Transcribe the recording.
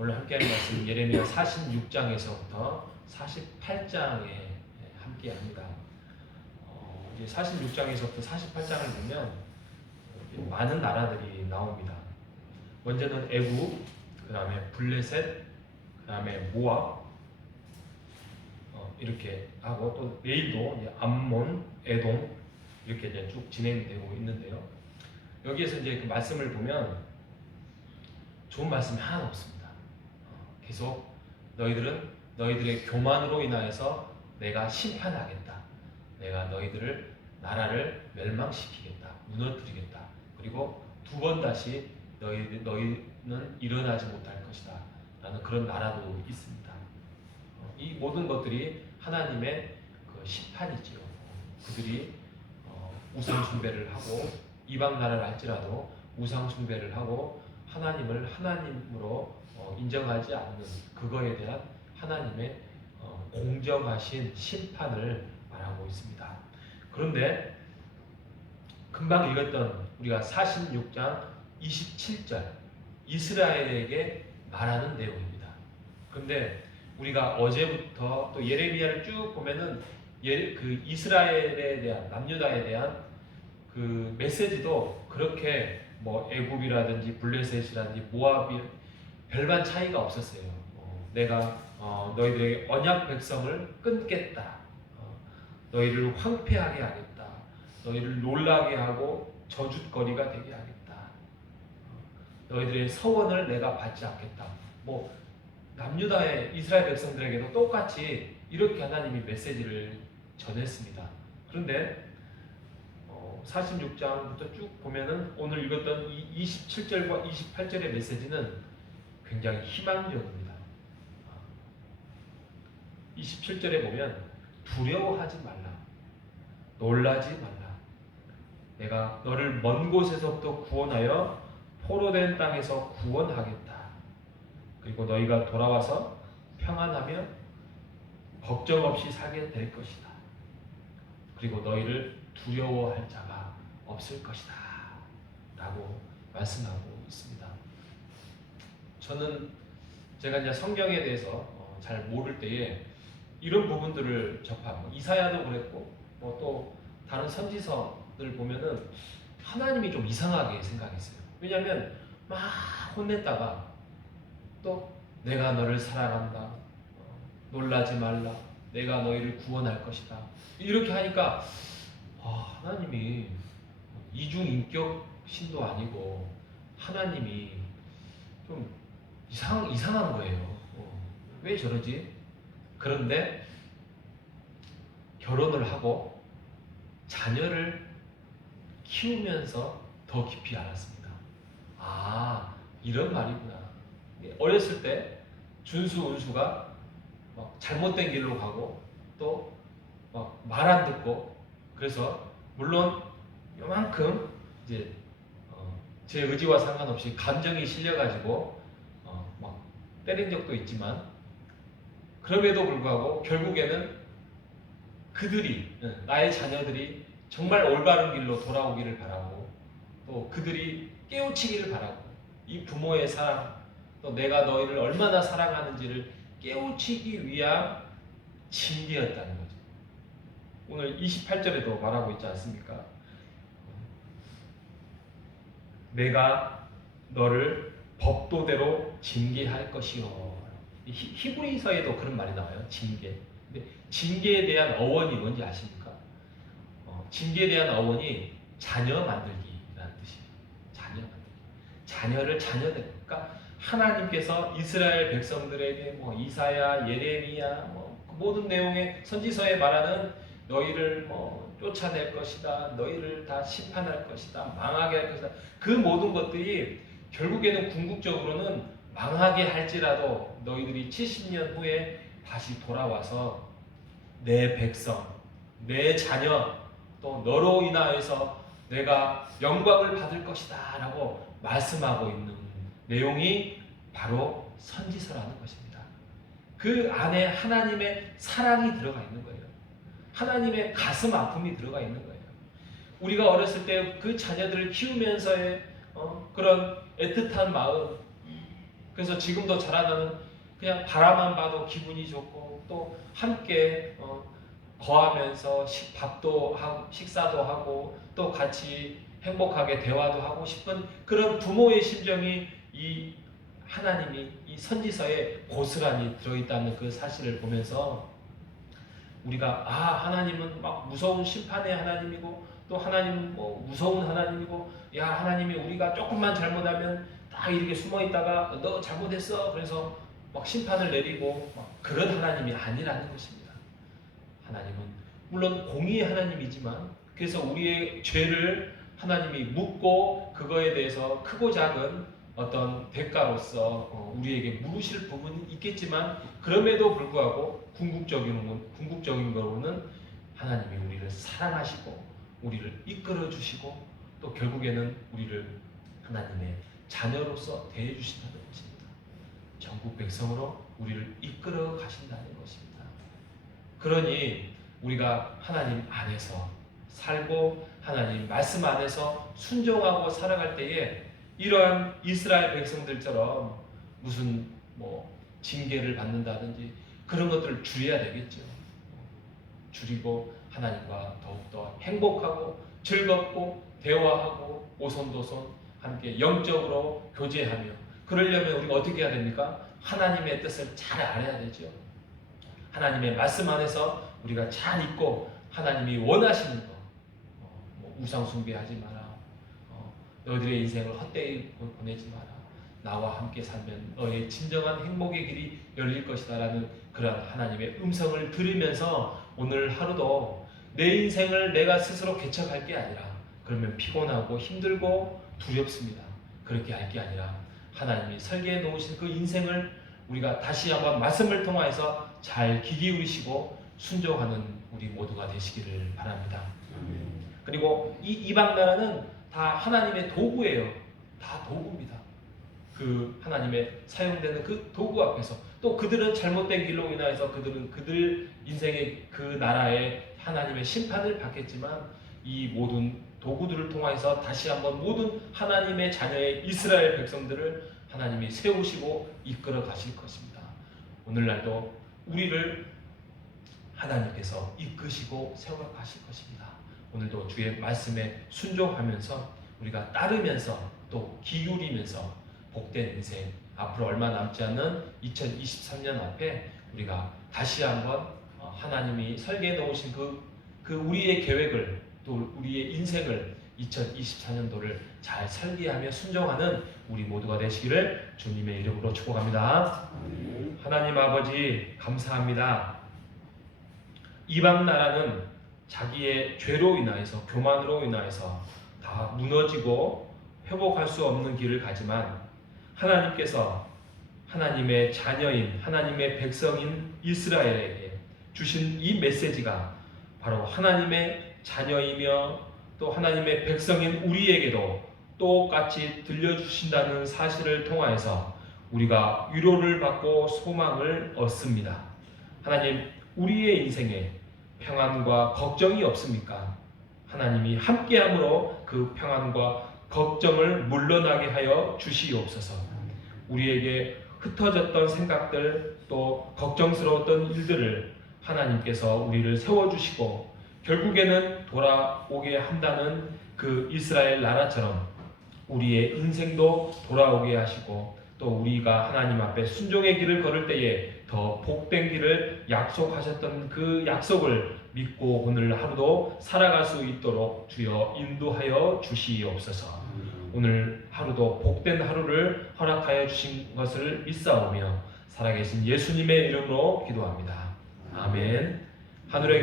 오늘 함께하는 말씀 예레미야 46장에서부터 48장에 함께합니다. 이제 46장에서부터 48장을 보면 많은 나라들이 나옵니다. 먼저는 애굽, 그 다음에 블레셋, 그 다음에 모압, 이렇게 하고 또 내일도 이제 암몬, 에돔 이렇게 이제 쭉 진행되고 있는데요. 여기에서 이제 그 말씀을 보면 좋은 말씀이 하나도 없습니다. 계속 너희들은 너희들의 교만으로 인하여서 내가 심판하겠다. 내가 너희들을 나라를 멸망시키겠다. 무너뜨리겠다. 그리고 두 번 다시 너희는 일어나지 못할 것이다. 라는 그런 나라도 있습니다. 이 모든 것들이 하나님의 그 심판이지요. 그들이 우상 숭배를 하고 이방 나라를 할지라도 우상 숭배를 하고 하나님을 하나님으로 인정하지 않는 그거에 대한 하나님의 공정하신 심판을 말하고 있습니다. 그런데 금방 읽었던 우리가 46장 27절 이스라엘에게 말하는 내용입니다. 그런데 우리가 어제부터 또 예레미야를 쭉 보면은 그 이스라엘에 대한 남유다에 대한 그 메시지도 그렇게 뭐 애굽이라든지 블레셋이라든지 모압이 별반 차이가 없었어요. 내가 너희들의 언약 백성을 끊겠다. 너희를 황폐하게 하겠다. 너희를 놀라게 하고 저주거리가 되게 하겠다. 너희들의 서원을 내가 받지 않겠다. 뭐 남유다의 이스라엘 백성들에게도 똑같이 이렇게 하나님이 메시지를 전했습니다. 그런데 46장부터 쭉 보면은 오늘 읽었던 27절과 28절의 메시지는 굉장히 희망적입니다. 27절에 보면 두려워하지 말라. 놀라지 말라. 내가 너를 먼 곳에서부터 구원하여 포로된 땅에서 구원하겠다. 그리고 너희가 돌아와서 평안하며 걱정 없이 살게 될 것이다. 그리고 너희를 두려워할 자가 없을 것이다. 라고 말씀하고 있습니다. 저는 제가 이제 성경에 대해서 잘 모를 때에 이런 부분들을 접하고 이사야도 그랬고 또 다른 선지서들 보면은 하나님이 좀 이상하게 생각했어요. 왜냐하면 막 혼냈다가 또 내가 너를 사랑한다. 놀라지 말라. 내가 너희를 구원할 것이다. 이렇게 하니까 하나님이 이중인격 신도 아니고 하나님이 좀 이상한 거예요. 왜 저러지? 그런데 결혼을 하고 자녀를 키우면서 더 깊이 알았습니다. 이런 말이구나. 어렸을 때 준수, 운수가 잘못된 길로 가고 또 말 안 듣고 그래서 물론 요만큼 이제 제 의지와 상관없이 감정이 실려가지고 막 때린 적도 있지만 그럼에도 불구하고 결국에는 그들이 나의 자녀들이 정말 올바른 길로 돌아오기를 바라고 또 그들이 깨우치기를 바라고 이 부모의 사랑 또 내가 너희를 얼마나 사랑하는지를 깨우치기 위한 징계였다는 거죠. 오늘 28절에도 말하고 있지 않습니까? 내가 너를 법도대로 징계할 것이요. 히브리서에도 그런 말이 나와요. 징계. 근데 징계에 대한 어원이 뭔지 아십니까? 징계에 대한 어원이 자녀 만들기라는 뜻이에요. 자녀 만들기. 자녀를 자녀들. 그러니까 하나님께서 이스라엘 백성들에게 이사야, 예레미야, 그 모든 내용의 선지서에 말하는 너희를 쫓아낼 것이다, 너희를 다 심판할 것이다, 망하게 할 것이다. 그 모든 것들이 결국에는 궁극적으로는 망하게 할지라도 너희들이 70년 후에 다시 돌아와서 내 백성, 내 자녀, 또 너로 인하여서 내가 영광을 받을 것이다 라고 말씀하고 있는 내용이 바로 선지서라는 것입니다. 그 안에 하나님의 사랑이 들어가 있는 거예요. 하나님의 가슴 아픔이 들어가 있는 거예요. 우리가 어렸을 때 그 자녀들을 키우면서의 그런 애틋한 마음, 그래서 지금도 자라나는 그냥 바라만 봐도 기분이 좋고 또 함께 거하면서 밥도 하고 식사도 하고 또 같이 행복하게 대화도 하고 싶은 그런 부모의 심정이 이 하나님이 이 선지서에 고스란히 들어있다는 그 사실을 보면서 우리가 하나님은 막 무서운 심판의 하나님이고 또 하나님은 뭐 무서운 하나님이고 야 하나님이 우리가 조금만 잘못하면 딱 이렇게 숨어 있다가 너 잘못했어 그래서 막 심판을 내리고 막 그런 하나님이 아니라는 것입니다. 하나님은 물론 공의의 하나님이지만 그래서 우리의 죄를 하나님이 묻고 그거에 대해서 크고 작은 어떤 대가로서 우리에게 물으실 부분이 있겠지만 그럼에도 불구하고 궁극적인 거로는 하나님이 우리를 사랑하시고 우리를 이끌어 주시고 또 결국에는 우리를 하나님의 자녀로서 대해 주신다는 것입니다. 전국 백성으로 우리를 이끌어 가신다는 것입니다. 그러니 우리가 하나님 안에서 살고 하나님 말씀 안에서 순종하고 살아갈 때에 이러한 이스라엘 백성들처럼 무슨 뭐 징계를 받는다든지 그런 것들을 줄여야 되겠죠. 줄이고 하나님과 더욱더 행복하고 즐겁고 대화하고 오손도손 함께 영적으로 교제하며 그러려면 우리가 어떻게 해야 됩니까? 하나님의 뜻을 잘 알아야 되죠. 하나님의 말씀 안에서 우리가 잘 있고 하나님이 원하시는 거 우상 숭배하지 마라. 너희들의 인생을 헛되이 보내지 마라. 나와 함께 살면 너의 진정한 행복의 길이 열릴 것이다 라는 그런 하나님의 음성을 들으면서 오늘 하루도 내 인생을 내가 스스로 개척할 게 아니라 그러면 피곤하고 힘들고 두렵습니다. 그렇게 할 게 아니라 하나님이 설계해 놓으신 그 인생을 우리가 다시 한번 말씀을 통하여서 잘 귀 기울이시고 순종하는 우리 모두가 되시기를 바랍니다. 그리고 이 이방 나라는 다 하나님의 도구예요. 다 도구입니다. 그 하나님의 사용되는 그 도구 앞에서 또 그들은 잘못된 길로 인하여서 그들은 그들 인생의 그 나라에 하나님의 심판을 받겠지만 이 모든 도구들을 통해서 다시 한번 모든 하나님의 자녀의 이스라엘 백성들을 하나님이 세우시고 이끌어 가실 것입니다. 오늘날도 우리를 하나님께서 이끄시고 세워 가실 것입니다. 오늘도 주의 말씀에 순종하면서 우리가 따르면서 또 기울이면서 복된 인생 앞으로 얼마 남지 않는 2023년 앞에 우리가 다시 한번 하나님이 설계해 놓으신 그 우리의 계획을 또 우리의 인생을 2024년도를 잘 설계하며 순종하는 우리 모두가 되시기를 주님의 이름으로 축복합니다. 하나님 아버지 감사합니다. 이방 나라는 자기의 죄로 인하여서 교만으로 인하여서 다 무너지고 회복할 수 없는 길을 가지만 하나님께서 하나님의 자녀인 하나님의 백성인 이스라엘에게 주신 이 메시지가 바로 하나님의 자녀이며 또 하나님의 백성인 우리에게도 똑같이 들려주신다는 사실을 통하여서 우리가 위로를 받고 소망을 얻습니다. 하나님, 우리의 인생에 평안과 걱정이 없습니까? 하나님이 함께함으로 그 평안과 걱정을 물러나게 하여 주시옵소서. 우리에게 흩어졌던 생각들 또 걱정스러웠던 일들을 하나님께서 우리를 세워주시고 결국에는 돌아오게 한다는 그 이스라엘 나라처럼 우리의 인생도 돌아오게 하시고 또 우리가 하나님 앞에 순종의 길을 걸을 때에 더 복된 길을 약속하셨던 그 약속을 믿고 오늘 하루도 살아갈 수 있도록 주여 인도하여 주시옵소서. 오늘 하루도 복된 하루를 허락하여 주신 것을 믿사오며 살아계신 예수님의 이름으로 기도합니다. 아멘. 하늘의